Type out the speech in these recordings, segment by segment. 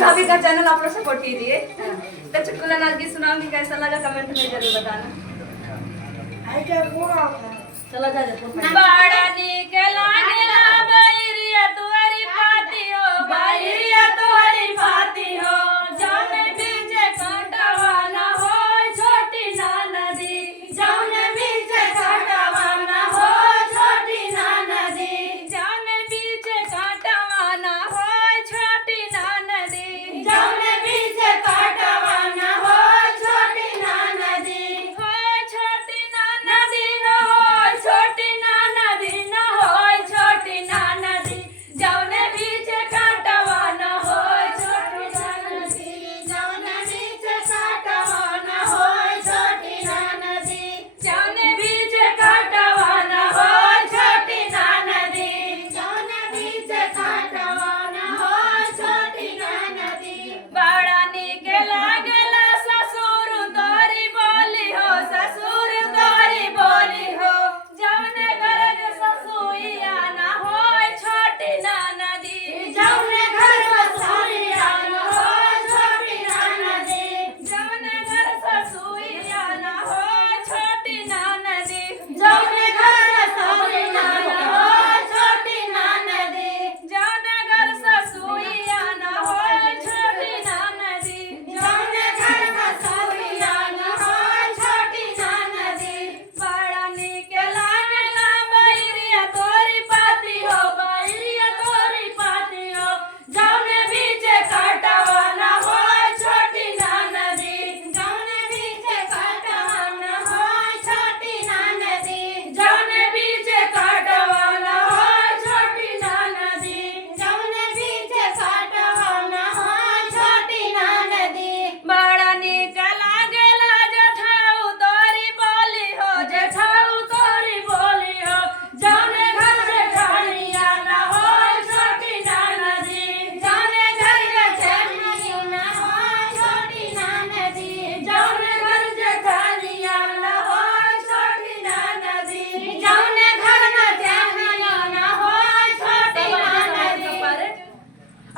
भाभी का चैनल आप लोग सपोर्ट कीजिए। तो चुटकुला नाच की सुनाऊंगी, कैसा लगा कमेंट में जरूर बताना। चला जा बड़ा नीक लागेला बैरिया तुअरी पाती हो, बैरिया तुअरी पाती हो, जाने बीचे कांटावा ना हो छोटी ना नदी, जाने बीचे कांटावा ना हो छोटी ना नदी, जाने बीचे कांटावा ना हो छोटी ना नदी, जाने बीचे कांटावा ना हो छोटी ना नदी, हो छोटी ना नदी न हो छोटी ना नदी न हो छोटी ना नदी, जौने बीचे कांटावा न हो छोटी ना नदी, जौने बीचे कांटावा न हो छोटी ना नदी, जौने बीचे कांटावा न हो छोटी ना नदी, जौने बीचे कांटावा न हो छोटी ना नदी। बड़ा नीक लागेला ससुर तोरी बोली हो, ससुर तोरी बोली हो, जौने घर के ससुइया ना हो छोटी ना नदी, जौने घर ससुइया ना हो छोटी ना नदी, जौने घर ससुइया ना हो छोटी ना नदी, जौने घर ससुइया ना हो छोटी ना नदी, जौने घर ससुइया ना हो छोटी ना नदी, जौने घर ससुइया ना हो छोटी ना नदी। बड़ा नीक लागेला बैरिया तोरी पाती हो, बैरिया तोरी पाती हो, जौने बीचे कांटावा ना हो छोटी ना नदी, जौने बीचे कांटावा ना हो छोटी ना नदी, जौने बीचे कांटावा ना हो छोटी ना नदी, जौने बीचे कांटावा ना हो छोटी ना नदी। बड़ा नीक लागेला जेठाऊ तोरी बोली हो, जेठाऊ तोरी बोली हो, जौने घर जेठानिया ना हो छोटी ना नदी, जौने घर जेठानिया ना हो छोटी ना नदी, जौने घर जेठानिया ना हो छोटी ना नदी, जौने घर जेठानिया ना हो छोटी ना नदी,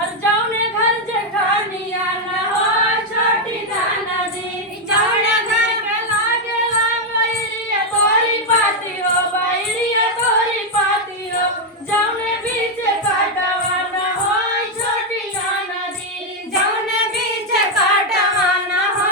और जौने घर जेठानिया ना हो छोटी ना नदी, जौने घर के लागेला बैरिया तोरी पाती हो, बैरिया तोरी पाती हो, जौने बीचे कांटावा ना हो छोटी ना नदी, जौने बीचे कांटावा ना हो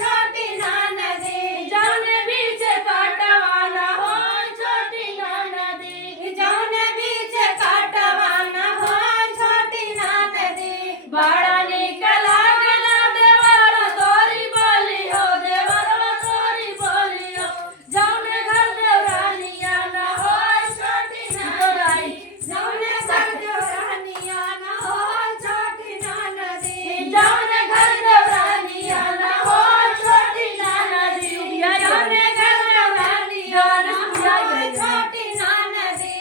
छोटी ना नदी, जौने बीचे कांटावा ना हो छोटी ना नदी, जौने बीचे कांटावा ना हो छोटी ना नदी। बड़ा नीक लागेला देवर तोरी बोली हो, देवर तोरी बोली हो, जौने घर देवरानिया ना हो छोटी ना नदी, जौने घर देवरानिया ना हो छोटी ना नदी, जौने घर देवरानिया ना हो छोटी ना नदी, जौने घर देवरानिया ना हो छोटी ना नदी।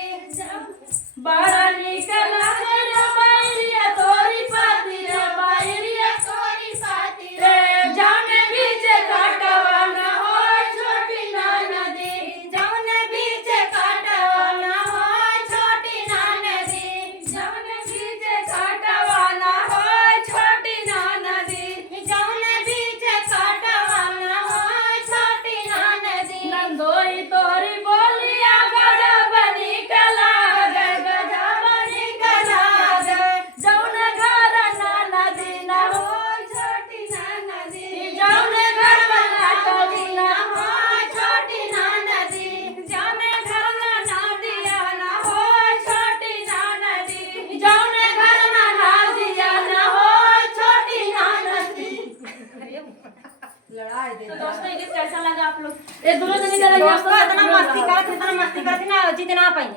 बड़ा नीक लागेला बैरिया तोरी पाती रे, बैरिया तोरी पाती रे, जौने बीचे कांटावा ना हो छोटी ना नदी, जौने बीचे कांटावा ना हो छोटी ना नदी, जौने बीचे कांटावा ना हो छोटी ना नदी, जौने बीचे कांटावा ना हो छोटी ना नदी। नंदोई तोरी बोलिया गजब नीक लागे, गजब नीक लागे, जौने घर ना नदी ना हो छोटी ना नदी, जौने घर नदी ना हो छोटी ना नदी, जौने घर नदिया ना हो छोटी ना नदी, जौने घर नदिया ना हो छोटी ना नदी। लड़ाई दे। तो दोस्तों ये कैसा लगा आप लोग? एक दूसरे से नहीं लड़ा, दोस्तों इतना मस्ती करते ना जीत ना पाएंगे।